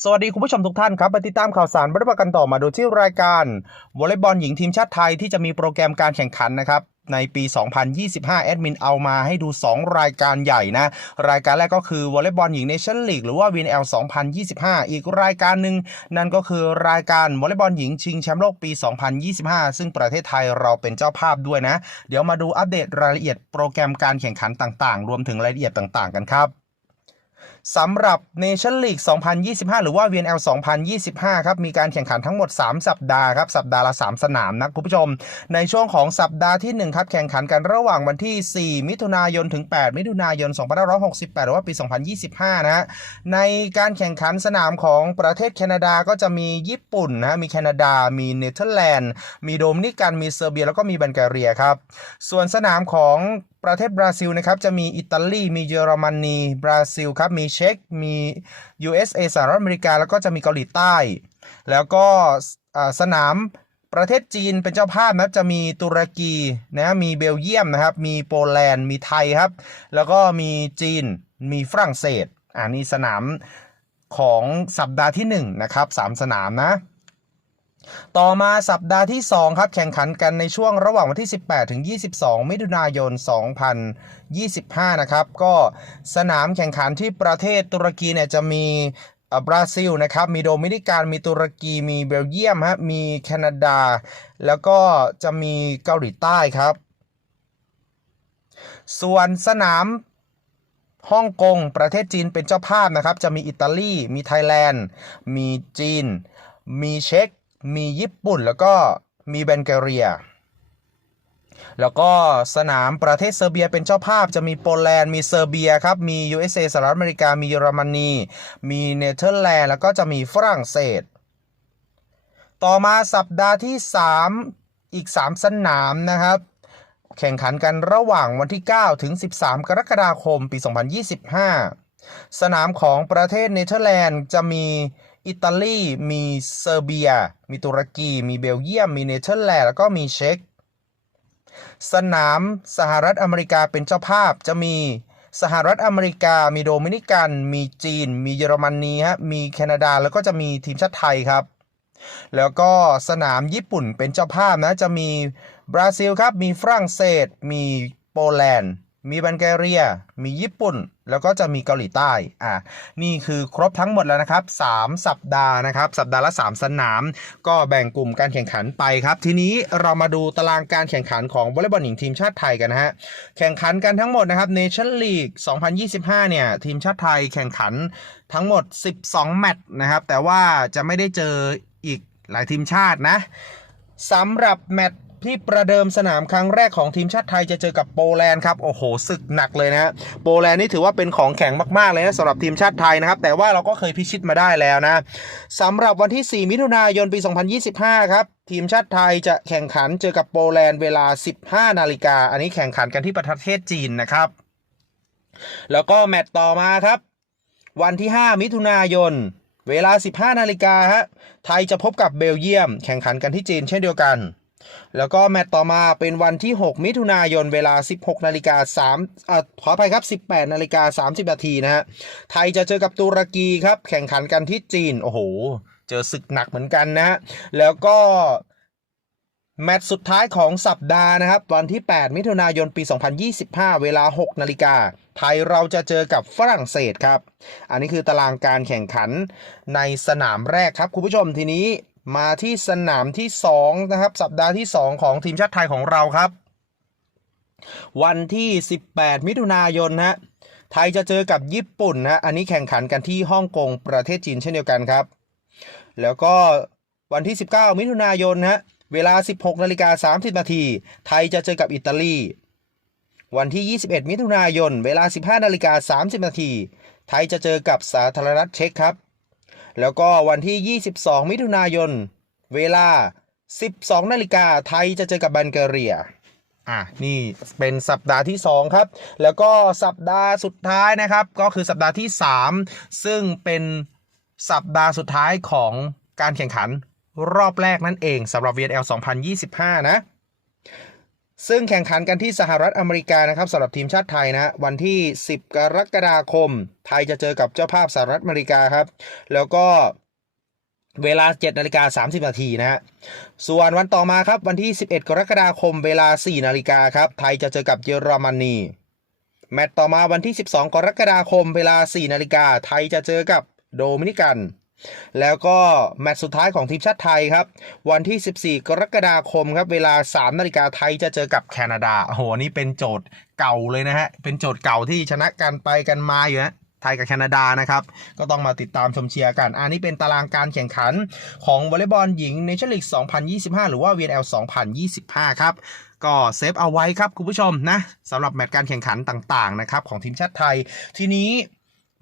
สวัสดีคุณผู้ชมทุกท่านครับมาติดตามข่าวสารบริบกันต่อมาดูที่รายการวอลเลย์บอลหญิงทีมชาติไทยที่จะมีโปรแกรมการแข่งขันนะครับในปี 2025 แอดมินเอามาให้ดู 2 รายการใหญ่นะ รายการแรกก็คือวอลเลย์บอลหญิงเนชั่นลีกหรือว่า VNL 2025 อีกรายการหนึ่งนั่นก็คือรายการวอลเลย์บอลหญิงชิงแชมป์โลกปี 2025 ซึ่งประเทศไทยเราเป็นเจ้าภาพด้วยนะ เดี๋ยวมาดูอัปเดตรายละเอียดโปรแกรมการแข่งขันต่างๆ รวมถึงรายละเอียดต่างๆ กันครับ สำหรับ Nation League 2025 หรือว่า VNL 2025 ครับ มีการแข่งขันทั้งหมด 3 สัปดาห์ครับ สัปดาห์ละ 3 สนามนะคุณผู้ชม ในช่วงของสัปดาห์ที่ 1 ครับ แข่งขันกันระหว่างวันที่ 4 มิถุนายน ถึง 8 มิถุนายน 2568 หรือว่าปี 2025 นะฮะ ในการแข่งขันสนามของประเทศแคนาดาก็จะมีญี่ปุ่นนะฮะมีแคนาดา มีเนเธอร์แลนด์ มีโดมินิกัน มีเซอร์เบีย แล้วก็มีบัลแกเรียครับ ส่วนสนามของ ประเทศบราซิลนะครับจะมีอิตาลีมีเยอรมนีบราซิลครับมีเช็กมี USA สหรัฐอเมริกา แล้วก็จะมีเกาหลีใต้ แล้วก็สนามประเทศจีนเป็นเจ้าภาพนะครับจะมีตุรกีนะมีเบลเยียมนะครับ มีโปแลนด์ มีไทยครับ แล้วก็มีจีนมีฝรั่งเศสอ่านี่สนามของสัปดาห์ที่1นะครับ3สนามนะ ต่อมาสัปดาห์ที่ 2 ครับ แข่งขันกันในช่วงระหว่างวันที่ 18 ถึง 22 มิถุนายน 2025 นะครับ ก็สนามแข่งขันที่ประเทศตุรกีเนี่ยจะมีอ่อบราซิลนะครับ มีโดมินิกัน มีตุรกี มีเบลเยียมฮะ มีแคนาดา แล้วก็จะมีเกาหลีใต้ครับ ส่วนสนามฮ่องกง ประเทศจีนเป็นเจ้าภาพนะครับ จะมีอิตาลี มีไทยแลนด์ มีจีน มีเช็ก มีญี่ปุ่นแล้วก็มีแบนเกเรีย แล้วก็สนามประเทศเซอร์เบียเป็นเจ้าภาพจะมีโปแลนด์มีเซอร์เบียครับ มี USA สหรัฐอเมริกา มีเยอรมนี มีเนเธอร์แลนด์แล้วก็จะมีฝรั่งเศส ต่อมาสัปดาห์ที่ 3 อีก 3 สนามนะครับ แข่งขันกันระหว่างวันที่ 9 ถึง 13 กรกฎาคมปี 2025 สนามของประเทศเนเธอร์แลนด์จะมี อิตาลี มีเซอร์เบีย มีตุรกี มีเบลเยียม มีเนเธอร์แลนด์ แล้วก็มีเช็ก สนามสหรัฐอเมริกาเป็นเจ้าภาพ จะมีสหรัฐอเมริกา มีโดมินิกัน มีจีน มีเยอรมนีฮะ มีแคนาดา แล้วก็จะมีทีมชาติไทยครับ แล้วก็สนามญี่ปุ่นเป็นเจ้าภาพนะ จะมีบราซิลครับ มีฝรั่งเศส มีโปแลนด์ มีบัลแกเรีย มีญี่ปุ่น แล้วก็จะมีเกาหลีใต้ อะนี่คือครบทั้งหมดแล้วนะครับ 3 สัปดาห์นะครับ สัปดาห์ละ 3 สนาม ก็แบ่งกลุ่มการแข่งขันไปครับ ทีนี้เรามาดูตารางการแข่งขันของวอลเลย์บอลหญิงทีมชาติไทยกันนะฮะ แข่งขันกันทั้งหมดนะครับ Nation League 2025 เนี่ย ทีมชาติไทยแข่งขันทั้งหมด 12 แมตช์นะครับ แต่ว่าจะไม่ได้เจออีกหลายทีมชาตินะสำหรับแมตช์ ที่ประเดิมสนามครั้งแรกของทีมชาติไทยจะเจอกับโปแลนด์ครับ โอ้โหศึกหนักเลยนะโปแลนด์นี่ถือว่าเป็นของแข็งมากๆเลยนะสำหรับทีมชาติไทยนะครับ แต่ว่าเราก็เคยพิชิตมาได้แล้วนะสำหรับวันที่ 4 มิถุนายนปี 2025 ครับทีมชาติไทยจะแข่งขันเจอกับโปแลนด์เวลา 15 นาฬิกา อันนี้แข่งขันกันที่ประเทศจีนนะครับ แล้วก็แมตช์ต่อมาครับ วันที่ 5 มิถุนายน เวลา 15 นาฬิกาฮะไทยจะพบกับเบลเยียม แข่งขันกันที่จีนเช่นเดียวกัน แล้วก็แมตช์ต่อมาเป็นวันที่ 6 มิถุนายนเวลา 16นาฬิกา3อ่าขออภัยครับ 18นาฬิกา30นาทีนะฮะ ไทยจะเจอกับตุรกีครับ แข่งขันกันที่จีน โอ้โห เจอศึกหนักเหมือนกันนะฮะ แล้วก็แมตช์สุดท้ายของสัปดาห์นะครับ วันที่ 8 มิถุนายนปี 2025 เวลา 6 นาฬิกา ไทยเราจะเจอกับฝรั่งเศสครับ อันนี้คือตารางการแข่งขันในสนามแรกครับ คุณผู้ชมทีนี้ มาที่สนามที่2นะครับ สัปดาห์ที่ 2 ของทีมชาติไทยของเราครับ วันที่ 18 มิถุนายนฮะไทยจะเจอกับญี่ปุ่นนะอันนี้แข่งขันกันที่ฮ่องกงประเทศจีนเช่นเดียวกันครับ แล้วก็วันที่ 19 มิถุนายนฮะเวลา 16นาฬิกา30นาทีไทยจะเจอกับอิตาลี วันที่ 21 มิถุนายน เวลา 15นาฬิกา30นาทีไทยจะเจอกับสาธารณรัฐเช็กครับ แล้วก็วันที่ 22 มิถุนายน เวลา 12 นาฬิกาไทยจะเจอกับบัลแกเรียอะนี่เป็นสัปดาห์ที่ 2 ครับ แล้วก็สัปดาห์สุดท้ายนะครับ ก็คือสัปดาห์ที่ 3 ซึ่งเป็นสัปดาห์สุดท้ายของการแข่งขันรอบแรกนั่นเองสำหรับ VNL 2025 นะ ซึ่งแข่งขันกันที่สหรัฐอเมริกานะครับสำหรับทีมชาติไทยนะวันที่ 10 กรกฎาคม ไทยจะเจอกับเจ้าภาพสหรัฐอเมริกาครับ แล้วก็เวลา 7นาฬิกา30 นาทีนะฮะ ส่วนวันต่อมาครับ วันที่ 11 กรกฎาคม เวลา 4 นาฬิกาครับ ไทยจะเจอกับเยอรมนี แมตต์ต่อมาวันที่ 12 กรกฎาคม เวลา 4 นาฬิกา ไทยจะเจอกับโดมินิกัน แล้วก็แมตช์สุดท้ายของทีมชาติไทยครับ วันที่ 14 กรกฎาคมครับ เวลา3นาฬิกาไทยจะเจอกับแคนาดาโอ้โหนี่เป็นโจทย์เก่าเลยนะฮะ เป็นโจทย์เก่าที่ชนะกันไปกันมาอยู่นะไทยกับแคนาดานะครับ ก็ต้องมาติดตามชมเชียร์กัน อันนี้เป็นตารางการแข่งขันของวอลเลย์บอลหญิงในชั่นลีก 2025 หรือว่า VNL 2025 ครับ ก็เซฟเอาไว้ครับคุณผู้ชมนะสำหรับแมตช์การแข่งขันต่างๆนะครับของทีมชาติไทย ทีนี้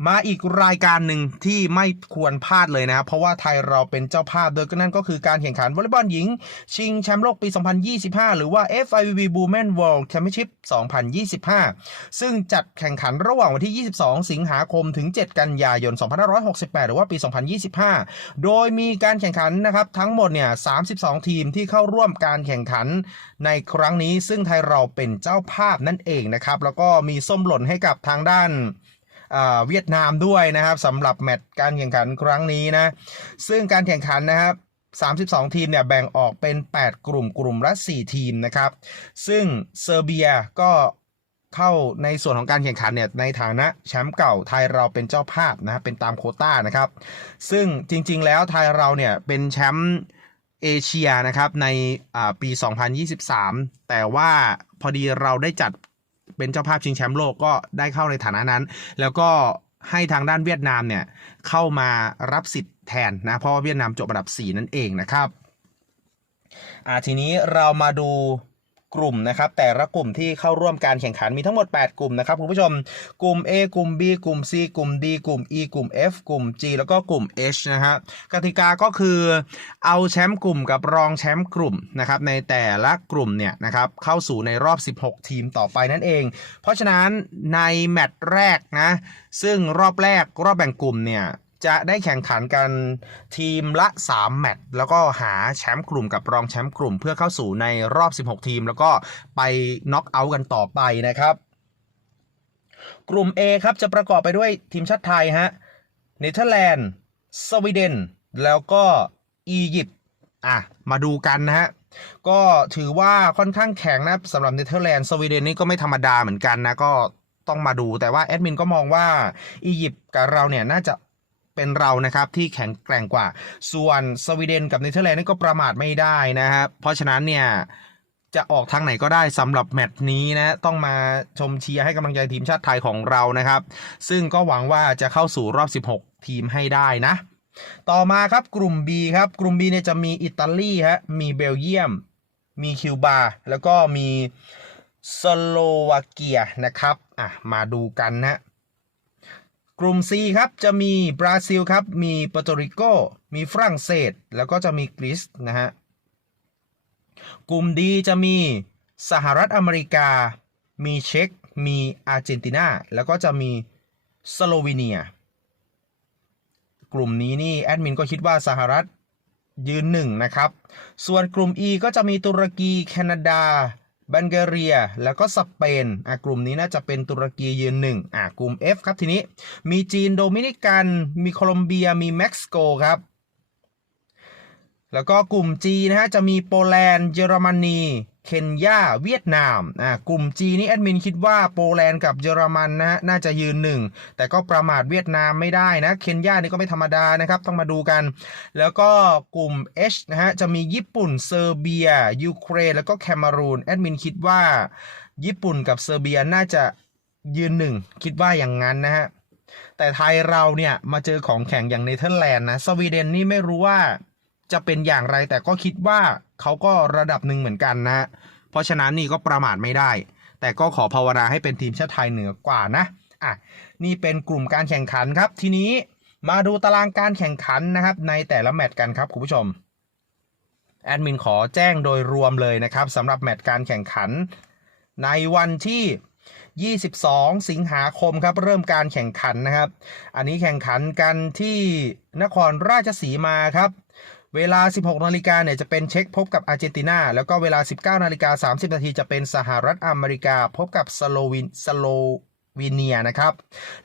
มาอีกรายการหนึ่งที่ไม่ควรพลาดเลยนะครับ เพราะว่าไทยเราเป็นเจ้าภาพโดยก็นั่นก็คือการแข่งขันวอลเลย์บอลหญิง ชิงแชมป์โลกปี 2025 หรือว่า FIVB Women World Championship 2025 ซึ่งจัดแข่งขันระหว่างวันที่ 22 สิงหาคมถึง 7 กันยายน 2568 หรือว่าปี 2025 โดยมีการแข่งขันนะครับทั้งหมดเนี่ย 32 ทีมที่เข้าร่วมการแข่งขันในครั้งนี้ ซึ่งไทยเราเป็นเจ้าภาพนั่นเองนะครับแล้วก็มีส้มหล่นให้กับทางด้าน เวียดนามด้วยนะครับสำหรับแมตช์การแข่งขันครั้งนี้นะซึ่งการแข่งขันนะครับ32 ทีมเนี่ยแบ่งออกเป็น 8 กลุ่มกลุ่มละ 4 ทีมนะครับ ซึ่งเซอร์เบียก็เข้าในส่วนของการแข่งขันเนี่ยในฐานะแชมป์เก่าไทยเราเป็นเจ้าภาพนะครับเป็นตามโคต้านะครับ ซึ่งจริงๆแล้วไทยเราเนี่ยเป็นแชมป์เอเชียนะครับในปี 2023 แต่ว่าพอดีเราได้จัด เป็นเจ้าภาพชิงแชมป์โลกก็ได้เข้าในฐานะนั้น แล้วก็ให้ทางด้านเวียดนามเนี่ยเข้ามารับสิทธิ์แทนนะเพราะว่าเวียดนามจบอันดับ 4 นั่นเองนะครับอ่าทีนี้เรามาดู กลุ่มนะครับ แต่ละกลุ่มที่เข้าร่วมการแข่งขันมีทั้งหมด 8 กลุ่มนะครับคุณผู้ชม กลุ่ม A กลุ่ม B กลุ่ม C กลุ่ม D กลุ่ม E กลุ่ม F กลุ่ม G แล้วก็กลุ่ม H นะครับกติกาก็คือเอาแชมป์กลุ่มกับรองแชมป์กลุ่มนะครับในแต่ละกลุ่มเนี่ยนะครับเข้าสู่ในรอบ 16 ทีมต่อไปนั่นเอง เพราะฉะนั้นในแมตช์แรกนะซึ่งรอบแรกรอบแบ่งกลุ่มเนี่ย จะได้แข่งขันกันทีมละ 3 แมตช์แล้วก็หาแชมป์กลุ่มกับรองแชมป์กลุ่ม เพื่อเข้าสู่ในรอบ 16 ทีม แล้วก็ไปน็อกเอาท์กันต่อไปนะครับ กลุ่ม A ครับจะประกอบไปด้วยทีมชาติไทยฮะเนเธอร์แลนด์ สวีเดน แล้วก็อียิปต์อะ มาดูกันนะฮะก็ถือว่าค่อนข้างแข็งนะสำหรับเนเธอร์แลนด์สวีเดนนี่ก็ไม่ธรรมดาเหมือนกันนะก็ต้องมาดูแต่ว่าแอดมินก็มองว่าอียิปต์กับเราเนี่ยน่าจะ เป็นเรานะครับที่แข็งแกร่งกว่า ส่วนสวีเดนกับเนเธอร์แลนด์นี่ก็ประมาทไม่ได้นะครับเพราะฉะนั้นเนี่ยจะออกทางไหนก็ได้สำหรับแมตช์นี้นะต้องมาชมเชียร์ให้กำลังใจทีมชาติไทยของเรานะครับ ซึ่งก็หวังว่าจะเข้าสู่รอบ 16 ทีมให้ได้นะ ต่อมาครับกลุ่ม B ครับ กลุ่ม B เนี่ยจะมีอิตาลีฮะมีเบลเยียม มีคิวบา แล้วก็มีสโลวาเกียนะครับอะมาดูกันนะ กลุ่ม C ครับ จะมีบราซิลครับ มีเปอร์โตริโก มีฝรั่งเศส แล้วก็จะมีกรีซนะฮะ กลุ่มดีจะมีสหรัฐอเมริกา มีเช็กมีอาร์เจนตินา แล้วก็จะมีสโลวีเนีย กลุ่มนี้นี่แอดมินก็คิดว่าสหรัฐยืนหนึ่งนะครับ ส่วนกลุ่ม E ก็จะมีตุรกี แคนาดา บัลแกเรีย แล้วก็สเปนอะกลุ่มนี้น่าจะเป็นตุรกียืนหนึ่งอะกลุ่ม F ครับทีนี้ มีจีนโดมินิกัน มีโคลอมเบีย มีเม็กซิโกครับ แล้วก็กลุ่ม G นะฮะจะมีโปแลนด์เยอรมนี คนยา เวียดนาม อ่ากลุ่ม G นี่แอดมินคิดว่าโปแลนด์กับเยอรมันนะฮะน่าจะยืนหนึ่งแต่ก็ประมาทเวียดนามไม่ได้นะเคนยานี่ก็ไม่ธรรมดานะครับต้องมาดูกัน แล้วก็กลุ่ม H นะฮะจะมีญี่ปุ่นเซอร์เบีย ยูเครน แล้วก็แคนารูนแอดมินคิดว่าญี่ปุ่นกับเซอร์เบียน่าจะยืนหนึ่งคิดว่าอย่างนั้นนะฮะแต่ไทยเราเนี่ยมาเจอของแข่งอย่างเนเธอร์แลนด์นะสวีเดนนี่ไม่รู้ว่าจะเป็นอย่างไรแต่ก็คิดว่า เขาก็ระดับหนึ่งเหมือนกันนะ เพราะฉะนั้นนี่ก็ประมาทไม่ได้ แต่ก็ขอภาวนาให้เป็นทีมชาติไทยเหนือกว่านะอะนี่เป็นกลุ่มการแข่งขันครับ ทีนี้มาดูตารางการแข่งขันนะครับ ในแต่ละแมตช์กันครับคุณผู้ชมแอดมินขอแจ้งโดยรวมเลยนะครับสำหรับแมตช์การแข่งขัน ในวันที่ 22 สิงหาคมครับ เริ่มการแข่งขันนะครับ อันนี้แข่งขันกันที่นครราชสีมาครับ เวลา 16นาฬิกาเนี่ยจะเป็นเช็กพบกับอาร์เจนตินา แล้วก็เวลา 19นาฬิกา30นาทีจะเป็นสหรัฐอเมริกา พบกับสโลวินสโลวีเนียนะครับ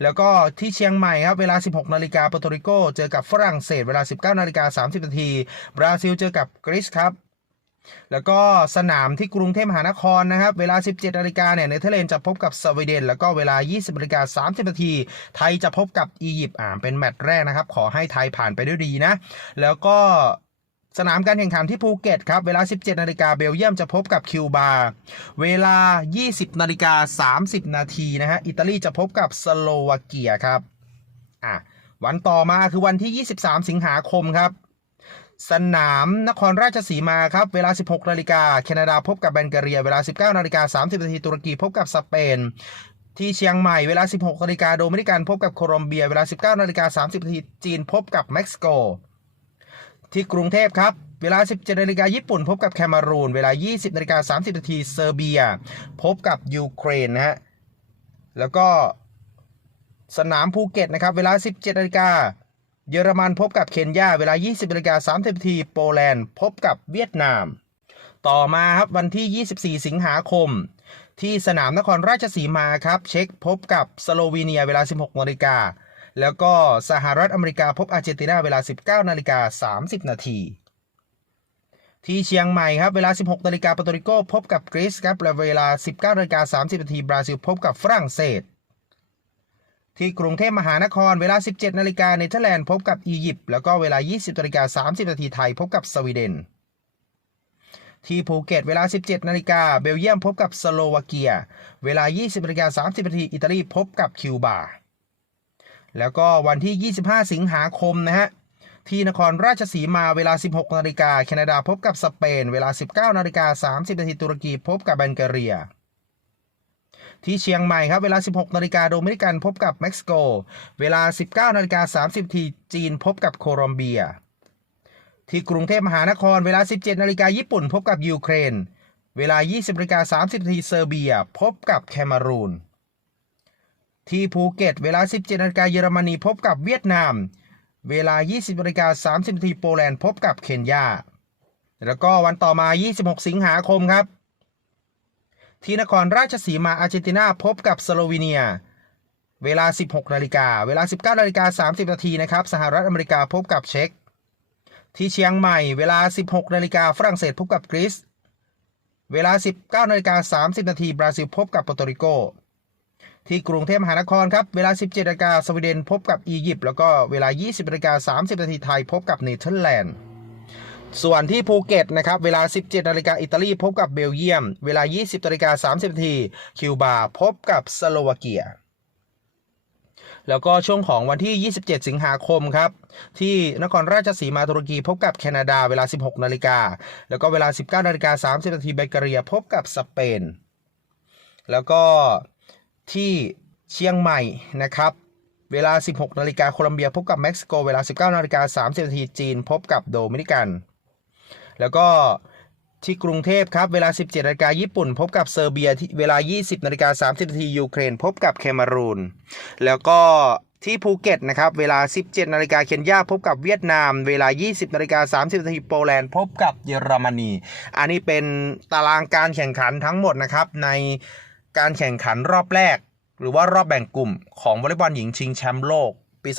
แล้วก็ที่เชียงใหม่ครับเวลา 16นาฬิกาปร์โตริโกเจอกับฝรั่งเศส เวลา 19นาฬิกา30นาทีบราซิลเจอกับกรีซครับ แล้วก็สนามที่กรุงเทพมหานครนะครับ เวลา 17นาฬิกาเนี่ยเนเธอร์แลนด์จะพบกับสวีเดน แล้วก็เวลา 20นาฬิกา30นาทีไทยจะพบกับอียิปต์อ่าเป็นแมตช์แรกนะครับ ขอให้ไทยผ่านไปด้วยดีนะ แล้วก็สนามการแข่งขันที่ภูเก็ตครับ เวลา 17 นาฬิกาเบลเยียมจะพบกับคิวบา เวลา 20 นาฬิกา 30 นาทีนะฮะ อิตาลีจะพบกับสโลวาเกียครับ อะ วันต่อมาคือวันที่ 23 สิงหาคมครับ สนามนครราชสีมาครับ เวลา 16 นาฬิกาแคนาดาพบกับแบนการีย เวลา 19 นาฬิกา 30 นาทีตุรกีพบกับสเปน ที่เชียงใหม่เวลา 16 นาฬิกาโดมินิกันพบกับโคลอมเบีย เวลา 19 นาฬิกา 30 นาทีจีนพบกับเม็กซิโก ที่กรุงเทพครับเวลา 17นาฬิกาญี่ปุ่น พบกับแคนารูน เวลา 20นาฬิกา30นาทีเซอร์เบีย พบกับยูเครนนะฮะ แล้วก็สนามภูเก็ตนะครับ เวลา 17นาฬิกา เยอรมันพบกับเคนยาเวลา 20นาฬิกา30นาทีโปแลนด์พบกับเวียดนาม ต่อมาครับวันที่ 24 สิงหาคม ที่สนามนครราชสีมาครับ เช็กพบกับสโลวีเนียเวลา 16นาฬิกาแล้วก็สหรัฐอเมริกาพบอาร์เจนตินาเวลา 19นาฬิกา30นาทีที่เชียงใหม่ครับเวลา 16นาฬิกาปอร์โตริโกพบกับกรีซครับและเวลา 19นาฬิกา30นาทีบราซิลพบกับฝรั่งเศส ที่กรุงเทพมหานครเวลา 17 นาฬิกาเนเธอร์แลนด์พบกับอียิปต์แล้วก็เวลา 20นาฬิกา30 นาทีไทยพบกับสวีเดน ที่ภูเก็ตเวลา 17 นาฬิกาเบลเยียมพบกับสโลวาเกีย เวลา 20นาฬิกา30 นาทีอิตาลีพบกับคิวบา แล้วก็วันที่ 25 สิงหาคมนะฮะที่นครราชสีมาเวลา 16 นาฬิกาแคนาดาพบกับสเปน เวลา 19 นาฬิกา30 นาทีตุรกีพบกับแบนการีย ที่เชียงใหม่ครับเวลา 16นาฬิกาโดมินิกันพบกับเม็กซิโก เวลา 19นาฬิกา30ทีจีนพบกับโคลอมเบีย ที่กรุงเทพมหานครเวลา 17นาฬิกาญี่ปุ่น พบกับยูเครน เวลา 20นาฬิกา30ทีเซอร์เบีย พบกับแคนารูน ที่ภูเก็ตเวลา 17นาฬิกาเยอรมนีพบกับเวียดนาม เวลา 20นาฬิกา30ทีโปแลนด์พบกับเคนยาแล้วก็วันต่อมา 26 สิงหาคมครับ ที่นครราชสีมาอาร์เจนตินาพบกับสโลวีเนีย เวลา 16 นาฬิกา เวลา 19 นาฬิกา 30 นาทีนะครับ สหรัฐอเมริกาพบกับเช็กที่เชียงใหม่ เวลา 16 นาฬิกาฝรั่งเศสพบกับกรีซ เวลา 19 นาฬิกา 30 นาทีบราซิลพบกับปอร์โตริโก ที่กรุงเทพมหานครครับ เวลา 17 นาฬิกาสวีเดนพบกับอียิปต์ แล้วก็เวลา 20 นาฬิกา 30 นาทีไทยพบกับเนเธอร์แลนด์ ส่วนที่ภูเก็ตนะครับเวลา 17นาฬิกาอิตาลีพบกับเบลเยียม เวลา 20นาฬิกา30นาทีคิวบาพบกับสโลวาเกียแล้วก็ช่วงของวันที่ 27 สิงหาคมครับ ที่นครราชสีมาตุรกีพบกับแคนาดาเวลา 16 นาฬิกา แล้วก็เวลา 19 นาฬิกา 30 นาทีเบเกเรียพบกับสเปน แล้วก็ที่เชียงใหม่นะครับ เวลา 16 นาฬิกาโคลอมเบียพบกับเม็กซิโก เวลา 19 นาฬิกา 30 นาทีจีน พบกับโดมินิกัน แล้วก็ที่กรุงเทพครับเวลา 17นาฬิกาญี่ปุ่น พบกับเซอร์เบียที่เวลา 20นาฬิกา30นาทียูเครน พบกับเคมารูน แล้วก็ที่ภูเก็ตนะครับเวลา 17นาฬิกาเคนยาพบกับเวียดนาม เวลา 20นาฬิกา30นาทีโปแลนด์พบกับเยอรมนี อันนี้เป็นตารางการแข่งขันทั้งหมดนะครับในการแข่งขันรอบแรก หรือว่ารอบแบ่งกลุ่มของวอลเลย์บอลหญิงชิงแชมป์โลก ปี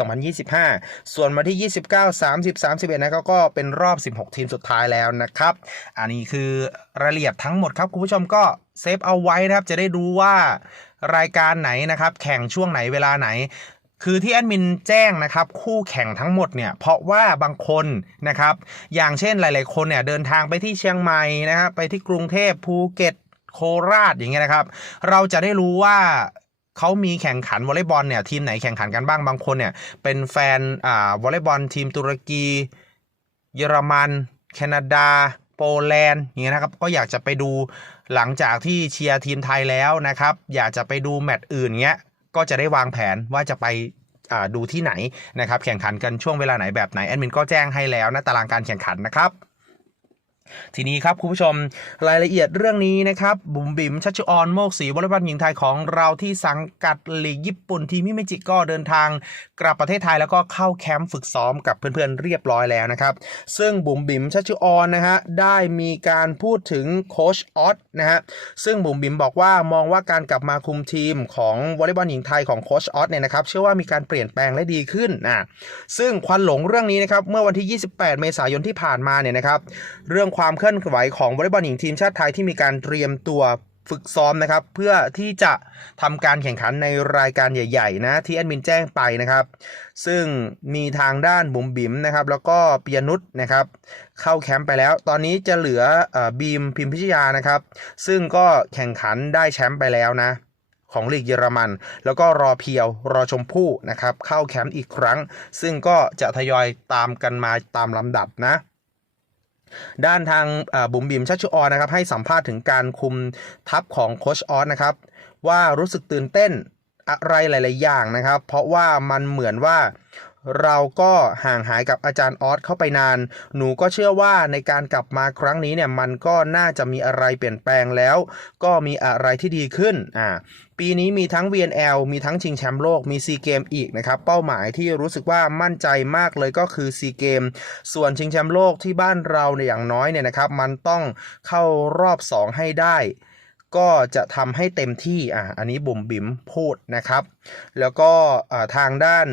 2025 ส่วนวันที่ 29 30 31นะครับก็เป็นรอบ 16 ทีมสุดท้ายแล้วนะครับ อันนี้คือรายละเอียดทั้งหมดครับคุณผู้ชมก็เซฟเอาไว้นะครับจะได้ดูว่ารายการไหนนะครับ แข่งช่วงไหนเวลาไหนคือที่แอดมินแจ้งนะครับคู่แข่งทั้งหมดเนี่ยเพราะว่าบางคนนะครับ อย่างเช่นหลาย ๆ คนเนี่ยเดินทางไปที่เชียงใหม่นะครับไปที่กรุงเทพภูเก็ตโคราชอย่างเงี้ยนะครับ เราจะได้รู้ว่า เขามีแข่งขันวอลเลย์บอลเนี่ยทีมไหนแข่งขันกันบ้างบางคนเนี่ยเป็นแฟนอ่าวอลเลย์บอลทีมตุรกี เยอรมัน แคนาดา โปแลนด์อย่างเงี้ยนะครับก็อยากจะไปดูหลังจากที่เชียร์ทีมไทยแล้วนะครับ อยากจะไปดูแมตช์อื่นเงี้ยก็จะได้วางแผนว่าจะไปอ่าดูที่ไหนนะครับแข่งขันกันช่วงเวลาไหนแบบไหนแอดมินก็แจ้งให้แล้วนะตารางการแข่งขันนะครับ ทีนี้ครับคุณผู้ชมรายละเอียดเรื่องนี้นะครับบุ๋มบิ๋มชัชออนโมกศรีวอลเลย์บอลหญิงไทยของเราที่สังกัดลีกญี่ปุ่นทีมมิเมจิก็เดินทางกลับประเทศไทยแล้วก็เข้าแคมป์ฝึกซ้อมกับเพื่อนๆเรียบร้อยแล้วนะครับ ซึ่งบุ๋มบิ๋มชัชออนนะฮะได้มีการพูดถึงโคชออสนะฮะซึ่งบุ๋มบิ๋มบอกว่ามองว่าการกลับมาคุมทีมของวอลเลย์บอลหญิงไทยของโคชออสเนี่ยนะครับเชื่อว่ามีการเปลี่ยนแปลงและดีขึ้นนะซึ่งควันหลงเรื่องนี้นะครับเมื่อวันที่ 28 เมษายนที่ผ่านมาเนี่ยนะครับเรื่องความเคลื่อนไหวของวอลเลย์บอลหญิงทีมชาติไทยที่มีการเตรียมตัวฝึกซ้อมนะครับ เพื่อที่จะทำการแข่งขันในรายการใหญ่ ๆ นะ ที่แอดมินแจ้งไปนะครับ ซึ่งมีทางด้านบุ๋มบิ๋มนะครับ แล้วก็ปียนุชนะครับ เข้าแคมป์ไปแล้ว ตอนนี้จะเหลือเออบีมพิมพิชยานะครับ ซึ่งก็แข่งขันได้แชมป์ไปแล้วนะ ของลีกเยอรมัน แล้วก็รอเพียวรอชมพู่นะครับ เข้าแคมป์อีกครั้ง ซึ่งก็จะทยอยตามกันมาตามลำดับนะ ด้านทางบุ๋มบิมชัชชุออนนะครับให้สัมภาษณ์ถึงการคุมทัพของโคชออสนะครับ ว่ารู้สึกตื่นเต้นอะไรหลาย ๆ อย่างนะครับ เพราะว่ามันเหมือนว่า เราก็ห่างหายกับอาจารย์ออสเข้าไปนาน หนูก็เชื่อว่าในการกลับมาครั้งนี้เนี่ยมันก็น่าจะมีอะไรเปลี่ยนแปลงแล้ว ก็มีอะไรที่ดีขึ้นอ่าปีนี้มีทั้ง VNL มีทั้งชิงแชมป์โลก มีซีเกมอีกนะครับ เป้าหมายที่รู้สึกว่ามั่นใจมากเลยก็คือซีเกม ส่วนชิงแชมป์โลกที่บ้านเราเนี่ยอย่างน้อยเนี่ยนะครับ มันต้องเข้ารอบ 2 ให้ได้ก็จะทำให้เต็มที่ อะอันนี้บุ๋มบิ๋มพูดนะครับ แล้วก็ทางด้าน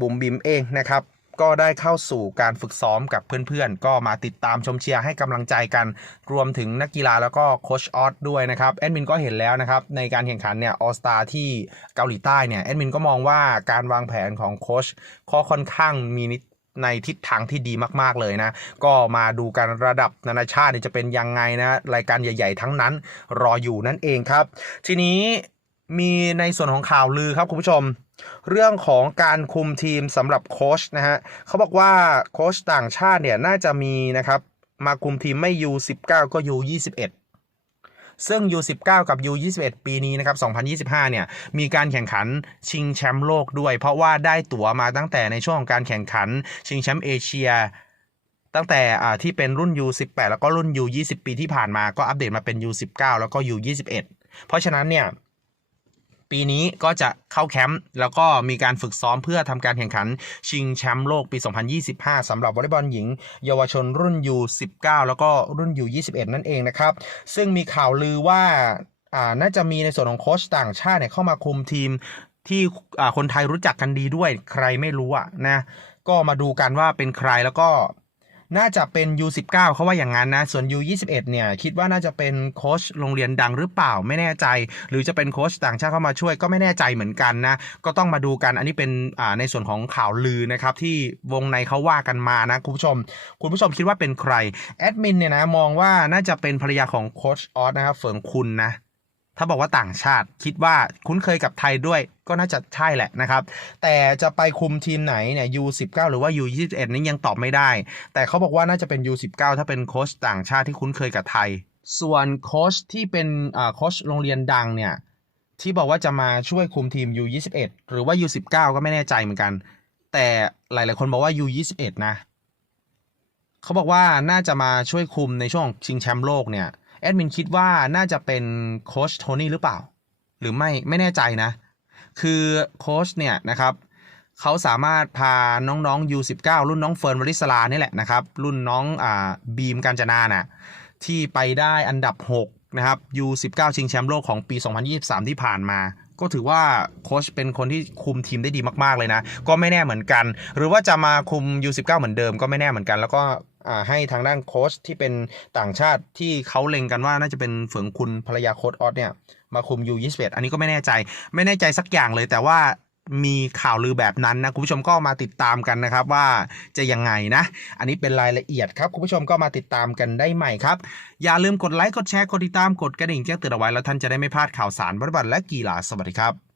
บุ๋มบิ๋มเองนะครับก็ได้เข้าสู่การฝึกซ้อมกับเพื่อนๆ ก็มาติดตามชมเชียร์ให้กำลังใจกัน รวมถึงนักกีฬาแล้วก็โคชออสด้วยนะครับ แอดมินก็เห็นแล้วนะครับ ในการแข่งขันเนี่ยออสตาที่เกาหลีใต้เนี่ย แอดมินก็มองว่าการวางแผนของโคชก็ค่อนข้างมีนิในทิศทางที่ดีมากๆเลยนะ ก็มาดูกันระดับนานาชาติจะเป็นยังไงนะ รายการใหญ่ ๆ ทั้งนั้นรออยู่นั่นเองครับ ทีนี้มีในส่วนของข่าวลือครับคุณผู้ชม เรื่องของการคุมทีมสำหรับโค้ชนะฮะเขาบอกว่าโค้ชต่างชาติเนี่ยน่าจะมีนะครับมาคุมทีมไม่ U19 ก็ U21 ซึ่ง U19 กับ U21 ปีนี้นะครับ 2025 เนี่ย มีการแข่งขันชิงแชมป์โลกด้วย เพราะว่าได้ตั๋วมาตั้งแต่ในช่วงของการแข่งขันชิงแชมป์เอเชีย ตั้งแต่อ่าที่เป็นรุ่น U18 แล้วก็รุ่น U20 ปีที่ผ่านมาก็อัปเดตมาเป็น U19 แล้วก็ U21 เพราะฉะนั้นเนี่ย ปีนี้ก็จะเข้าแคมป์แล้วก็มีการฝึกซ้อมเพื่อทำการแข่งขัน ชิงแชมป์โลกปี 2025สำหรับวอลเลย์บอลหญิง เยาวชนรุ่น U19 แล้วก็รุ่น U21 นั่นเองนะครับ ซึ่งมีข่าวลือว่าอ่าน่าจะมีในส่วนของโค้ชต่างชาติเนี่ยเข้ามาคุมทีมที่อ่าคนไทยรู้จักกันดีด้วย ใครไม่รู้อะนะ ก็มาดูกันว่าเป็นใครแล้วก็ น่าจะเป็น U19 เขาว่าอย่างนั้นนะ ส่วน U21 เนี่ย คิดว่าน่าจะเป็นโค้ชโรงเรียนดังหรือเปล่าไม่แน่ใจ หรือจะเป็นโค้ชต่างชาติเข้ามาช่วยก็ไม่แน่ใจเหมือนกันนะ ก็ต้องมาดูกันอันนี้เป็นในส่วนของข่าวลือนะครับ ที่วงในเขาว่ากันมานะ คุณผู้ชม คุณผู้ชมคิดว่าเป็นใครแอดมินเนี่ยนะมองว่าน่าจะเป็นภรรยาของโค้ชออสนะครับเฟิงคุณนะ ถ้าบอกว่าต่างชาติคิดว่าคุ้นเคยกับไทยด้วยก็น่าจะใช่แหละนะครับ แต่จะไปคุมทีมไหนเนี่ย U19 หรือว่า U21 นี่ยังตอบไม่ได้ แต่เขาบอกว่าน่าจะเป็น U19 ถ้าเป็นโค้ชต่างชาติที่คุ้นเคยกับไทย ส่วนโค้ชที่เป็นโค้ชโรงเรียนดังเนี่ย ที่บอกว่าจะมาช่วยคุมทีม U21 หรือว่า U19 ก็ไม่แน่ใจเหมือนกัน แต่หลาย ๆ คนบอกว่า U21 นะเขาบอกว่าน่าจะมาช่วยคุมในช่วงชิงแชมป์โลกเนี่ย แอดมินคิดว่าน่าจะเป็นโค้ชโทนี่หรือเปล่า หรือไม่ไม่แน่ใจนะ คือโค้ชเนี่ยนะครับเขาสามารถพาน้องๆ U19 รุ่นน้องเฟิร์นวริศลานี่แหละนะครับ รุ่นน้องอ่าบีมการจนาน่ะที่ไปได้อันดับ 6 นะครับ U19 ชิงแชมป์โลกของปี 2023 ที่ผ่านมาก็ถือว่าโค้ชเป็นคนที่คุมทีมได้ดีมาก ๆ เลยนะ ก็ไม่แน่เหมือนกัน หรือว่าจะมาคุม U19 เหมือนเดิมก็ไม่แน่เหมือนกัน แล้วก็ ให้ทางด้านโค้ชที่เป็นต่างชาติที่เขาเล็งกันว่าน่าจะเป็นเฝิงคุณภรรยาโค้ชออสเนี่ยมาคุม U21 อันนี้ก็ไม่แน่ใจ ไม่แน่ใจสักอย่างเลยแต่ว่ามีข่าวลือแบบนั้นนะคุณผู้ชมก็มาติดตามกันนะครับว่าจะยังไงนะ อันนี้เป็นรายละเอียดครับคุณผู้ชมก็มาติดตามกันได้ใหม่ครับ อย่าลืมกดไลค์กดแชร์กดติดตามกดกระดิ่งแจ้งเตือนเอาไว้แล้วท่านจะได้ไม่พลาดข่าวสารบริบัติและกีฬาสวัสดีครับ